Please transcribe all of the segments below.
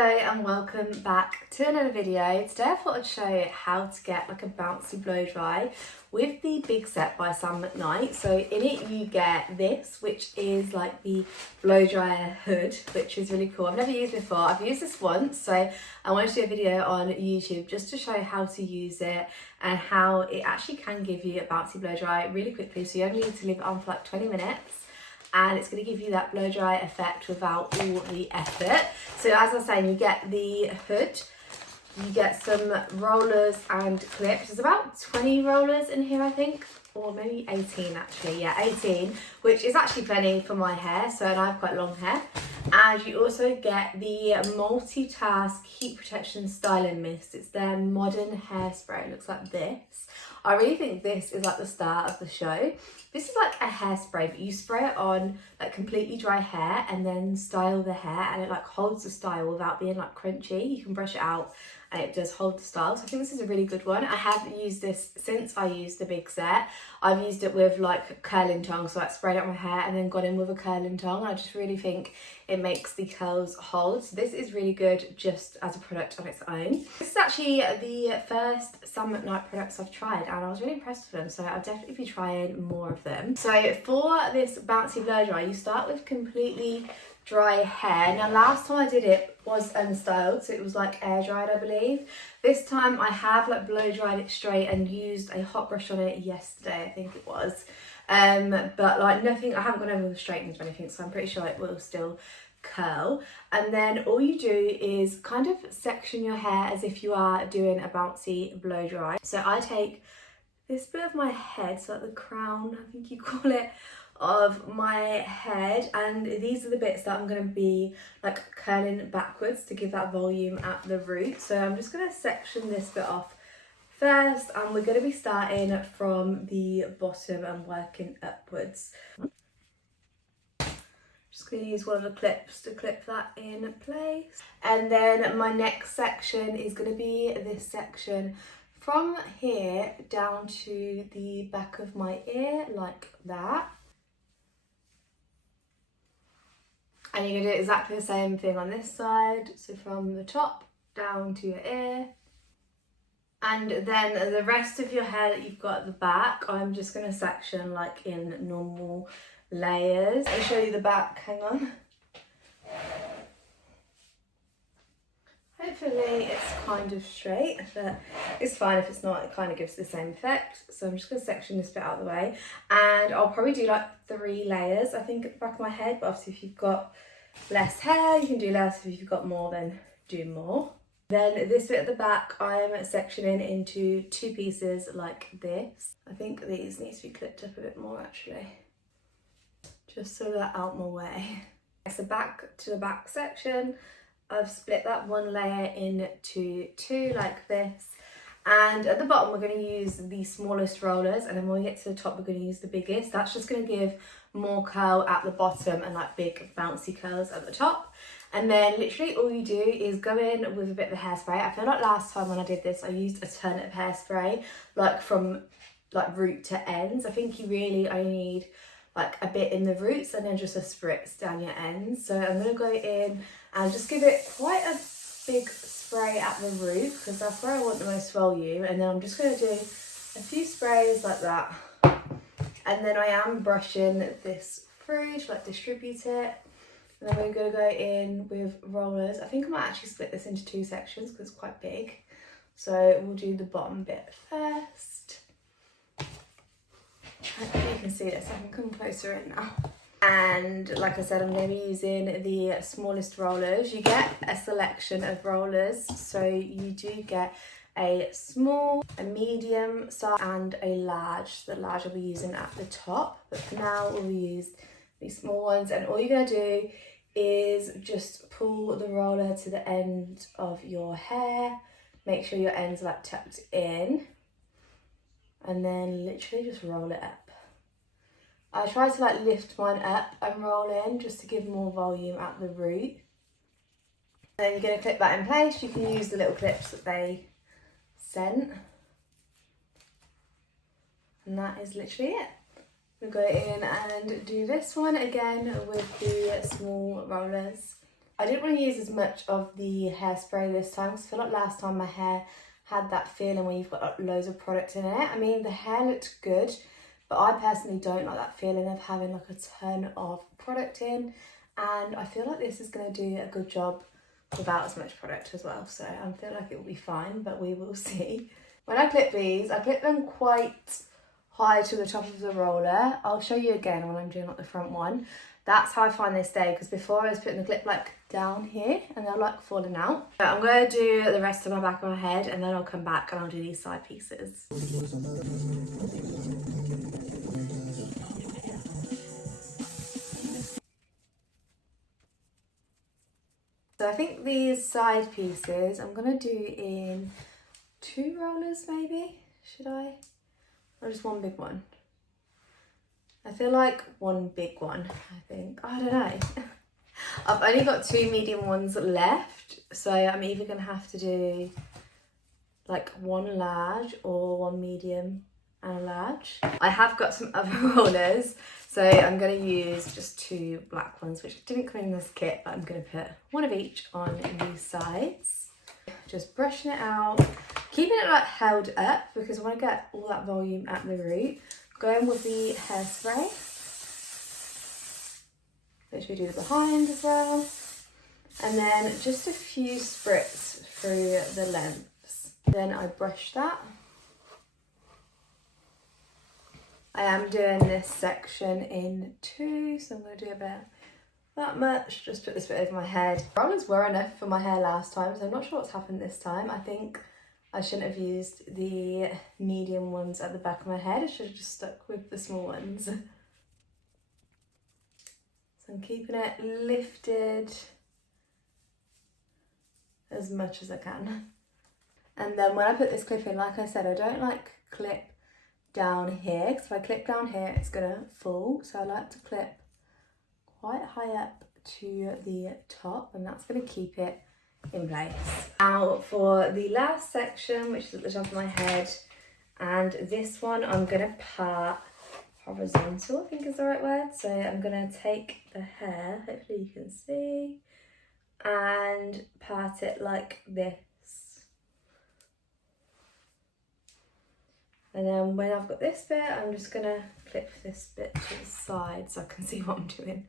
Hello and welcome back to another video. Today I thought I'd show you how to get like a bouncy blow dry with the big set by McKnight. So in it you get this, which is like the blow dryer hood, which is really cool. I've never used it before. I've used this once, so I wanted to do a video on YouTube just to show you how to use it and how it actually can give you a bouncy blow dry really quickly. So you only need to leave it on for like 20 minutes. And it's going to give you that blow dry effect without all the effort. So as I was saying, you get the hood, you get some rollers and clips. There's about 20 rollers in here, I think, or maybe 18 actually. Yeah, 18, which is actually plenty for my hair, so and I have quite long hair. And you also get the multitask heat protection styling mist. It's their modern hairspray. It looks like this. I really think this is like the star of the show. This is like a hairspray, but you spray it on like completely dry hair and then style the hair, and it like holds the style without being like crunchy. You can brush it out and it does hold the style. So I think this is a really good one. I have used this since I used the big set. I've used it with like curling tongs, so I sprayed it on my hair and then got in with a curling tong. I just really think it makes the curls hold. So this is really good just as a product on its own. This is actually the first McKnight products I've tried and I was really impressed with them, so I'll definitely be trying more of them. So for this bouncy blow dry, you start with completely dry hair. Now last time I did it was unstyled, so it was like air dried, I believe. This time I have like blow dried it straight and used a hot brush on it yesterday, I think it was. But like nothing, I haven't gone over the straighteners or anything, so I'm pretty sure it will still curl. And then all you do is kind of section your hair as if you are doing a bouncy blow dry. So I take this bit of my head, so like the crown, I think you call it, of my head, and these are the bits that I'm going to be like curling backwards to give that volume at the root. So I'm just going to section this bit off first, and we're going to be starting from the bottom and working upwards. Just going to use one of the clips to clip that in place, and then my next section is going to be this section from here down to the back of my ear, like that. And you're going to do exactly the same thing on this side, so from the top down to your ear. And then the rest of your hair that you've got at the back, I'm just going to section like in normal layers. I'll show you the back, hang on. Hopefully it's kind of straight, but it's fine if it's not, it kind of gives the same effect. So I'm just going to section this bit out of the way, and I'll probably do like 3 layers I think at the back of my head, but obviously if you've got less hair you can do less, if you've got more then do more. Then this bit at the back I'm sectioning into 2 pieces like this. I think these need to be clipped up a bit more actually, just so they're out my way. So back to the back section, I've split that 1 layer into 2 like this, and at the bottom we're going to use the smallest rollers, and then when we get to the top we're going to use the biggest. That's just going to give more curl at the bottom and like big bouncy curls at the top. And then literally all you do is go in with a bit of the hairspray. I feel like last time when I did this I used a ton of hairspray, like from like root to ends. I think you really only need like a bit in the roots and then just a spritz down your ends. So I'm going to go in and just give it quite a big spray at the root because that's where I want the most volume, and then I'm just going to do a few sprays like that, and then I am brushing this through to like distribute it. And then we're going to go in with rollers. I think I might actually split this into 2 sections because it's quite big, so we'll do the bottom bit first. Hopefully you can see this, I can come closer in now. And like I said, I'm going to be using the smallest rollers. You get a selection of rollers, so you do get a small, a medium size and a large. The large I'll be using at the top, but for now we'll use these small ones. And all you're going to do is just pull the roller to the end of your hair, make sure your ends are like tucked in, and then literally just roll it up. I try to like lift mine up and roll in just to give more volume at the root. And then you're going to clip that in place. You can use the little clips that they sent. And that is literally it. We'll go in and do this one again with the small rollers. I didn't want to use as much of the hairspray this time because I feel like last time my hair had that feeling when you've got like loads of product in it. I mean, the hair looked good, but I personally don't like that feeling of having like a ton of product in, and I feel like this is going to do a good job without as much product as well, so I feel like it will be fine, but we will see. When I clip these, I clip them quite high to the top of the roller. I'll show you again when I'm doing like the front one. That's how I find they stay, because before I was putting the clip like down here and they're like falling out. But I'm going to do the rest of my back of my head and then I'll come back and I'll do these side pieces. So I think these side pieces I'm going to do in 2 rollers maybe, should I? Or just one big one? I feel like one big one, I think. I don't know. I've only got 2 medium ones left, so I'm either going to have to do like 1 large or 1 medium and a large. I have got some other rollers, so I'm going to use just 2 black ones, which didn't come in this kit, but I'm going to put 1 of each on these sides. Just brushing it out, keeping it like held up because I want to get all that volume at the root. Going with the hairspray, which we do the behind as well, and then just a few spritz through the lengths. Then I brush that. I am doing this section in 2, so I'm going to do about that much. Just put this bit over my head. Rollers were enough for my hair last time, so I'm not sure what's happened this time. I think I shouldn't have used the medium ones at the back of my head. I should have just stuck with the small ones. So I'm keeping it lifted as much as I can. And then when I put this clip in, like I said, I don't like clip down here, because if I clip down here, it's gonna fall. So I like to clip quite high up to the top, and that's gonna keep it in place. Now for the last section, which is at the top of my head, and this one I'm gonna part horizontal, I think is the right word. So I'm gonna take the hair, hopefully you can see, and part it like this. And then when I've got this bit, I'm just gonna clip this bit to the side so I can see what I'm doing.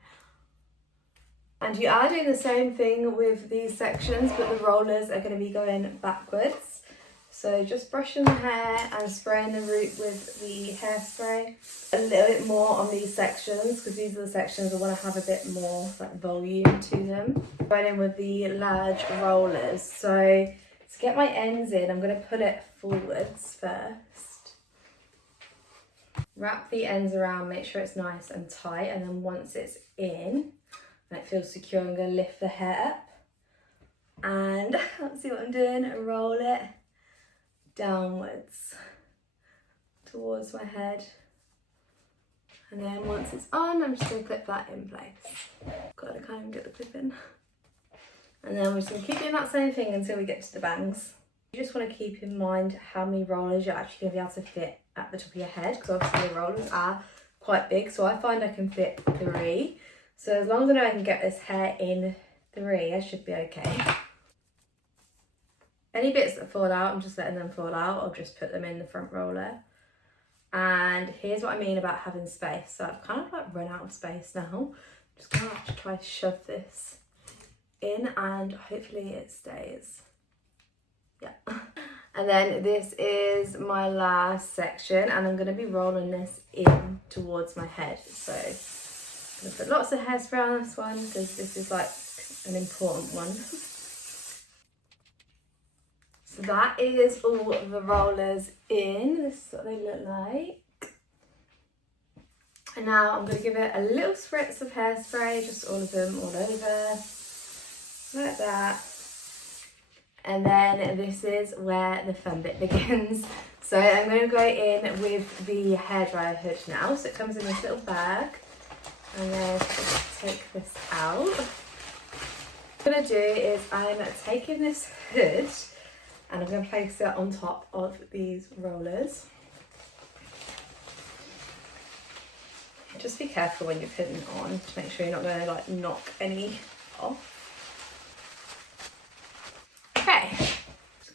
And you are doing the same thing with these sections, but the rollers are going to be going backwards. So just brushing the hair and spraying the root with the hairspray. A little bit more on these sections, because these are the sections I want to have a bit more like volume to them. Going in with the large rollers. So to get my ends in, I'm going to pull it forwards first. Wrap the ends around, make sure it's nice and tight, and then once it's in, and it feels secure, I'm going to lift the hair up and let's see what I'm doing, roll it downwards towards my head, and then once it's on, I'm just going to clip that in place. Got to kind of get the clip in, and then we're just going to keep doing that same thing until we get to the bangs. You just want to keep in mind how many rollers you're actually going to be able to fit at the top of your head, because obviously the rollers are quite big, so I find I can fit 3. So as long as I know I can get this hair in 3, I should be okay. Any bits that fall out, I'm just letting them fall out. I'll just put them in the front roller. And here's what I mean about having space. So I've kind of like run out of space now. I'm just gonna have to try to shove this in and hopefully it stays. Yeah. And then this is my last section, and I'm gonna be rolling this in towards my head. So I'm going to put lots of hairspray on this one because this is like an important one. So that is all the rollers in. This is what they look like. And now I'm going to give it a little spritz of hairspray, just all of them all over, like that. And then this is where the fun bit begins. So I'm going to go in with the hairdryer hood now. So it comes in this little bag. And then just take this out. What I'm going to do is I'm taking this hood and I'm going to place it on top of these rollers. Just be careful when you're putting it on to make sure you're not going to like knock any off.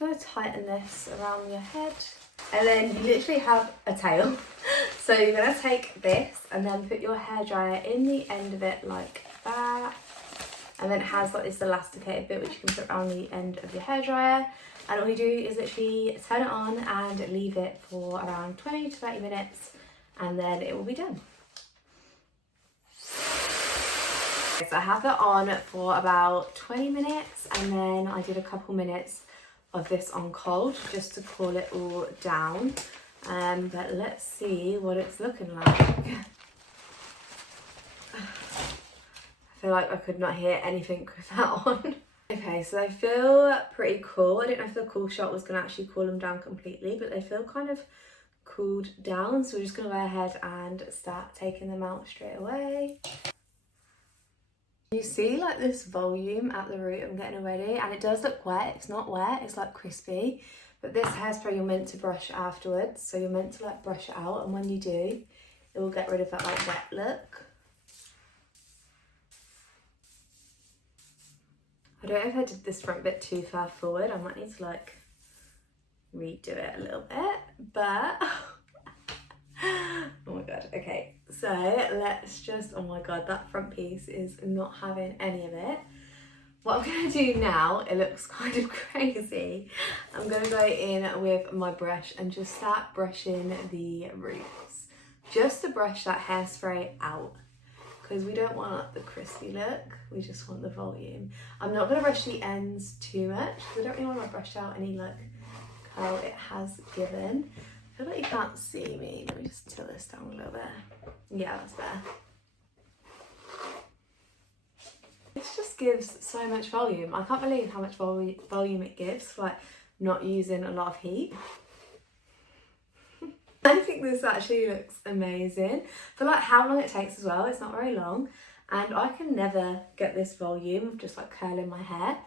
going to tighten this around your head. And then you literally have a tail. So you're going to take this and then put your hairdryer in the end of it like that. And then it has like this elasticated bit which you can put around the end of your hairdryer. And all you do is literally turn it on and leave it for around 20 to 30 minutes and then it will be done. So I have that on for about 20 minutes and then I did a couple minutes of this on cold just to cool it all down. But let's see what it's looking like. I feel like I could not hear anything with that on. Okay, so they feel pretty cool. I don't know if the cool shot was going to actually cool them down completely, but they feel kind of cooled down. So we're just going to go ahead and start taking them out straight away. You see like this volume at the root I'm getting already, and it does look wet. It's not wet, it's like crispy. But this hairspray you're meant to brush afterwards, so you're meant to like brush it out, and when you do, it will get rid of that like wet look. I don't know if I did this front bit too far forward. I might need to like redo it a little bit, but oh my god. Okay, so let's just, oh my god, that front piece is not having any of it. What I'm going to do now, it looks kind of crazy. I'm going to go in with my brush and just start brushing the roots. Just to brush that hairspray out. Because we don't want like, the crispy look, we just want the volume. I'm not going to brush the ends too much because I don't really want to brush out any like curl it has given. I feel like you can't see me. Let me just tilt this down a little bit. Yeah, that's better. This just gives so much volume. I can't believe how much volume it gives, like not using a lot of heat. I think this actually looks amazing. For like how long it takes as well, it's not very long. And I can never get this volume of just like curling my hair.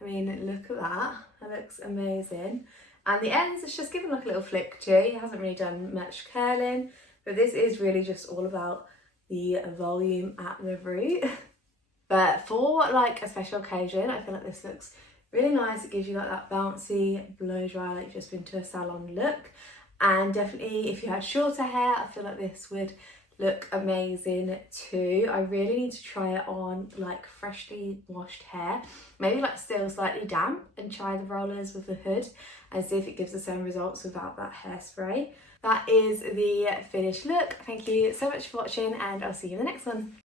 I mean, look at that. That looks amazing. And the ends, it's just given like a little flick too. It hasn't really done much curling. But this is really just all about the volume at the root. But for like a special occasion, I feel like this looks really nice. It gives you like that bouncy, blow dry, like you've just been to a salon look. And definitely if you had shorter hair, I feel like this would look amazing too. I really need to try it on like freshly washed hair. Maybe like still slightly damp and try the rollers with the hood and see if it gives the same results without that hairspray. That is the finished look. Thank you so much for watching and I'll see you in the next one.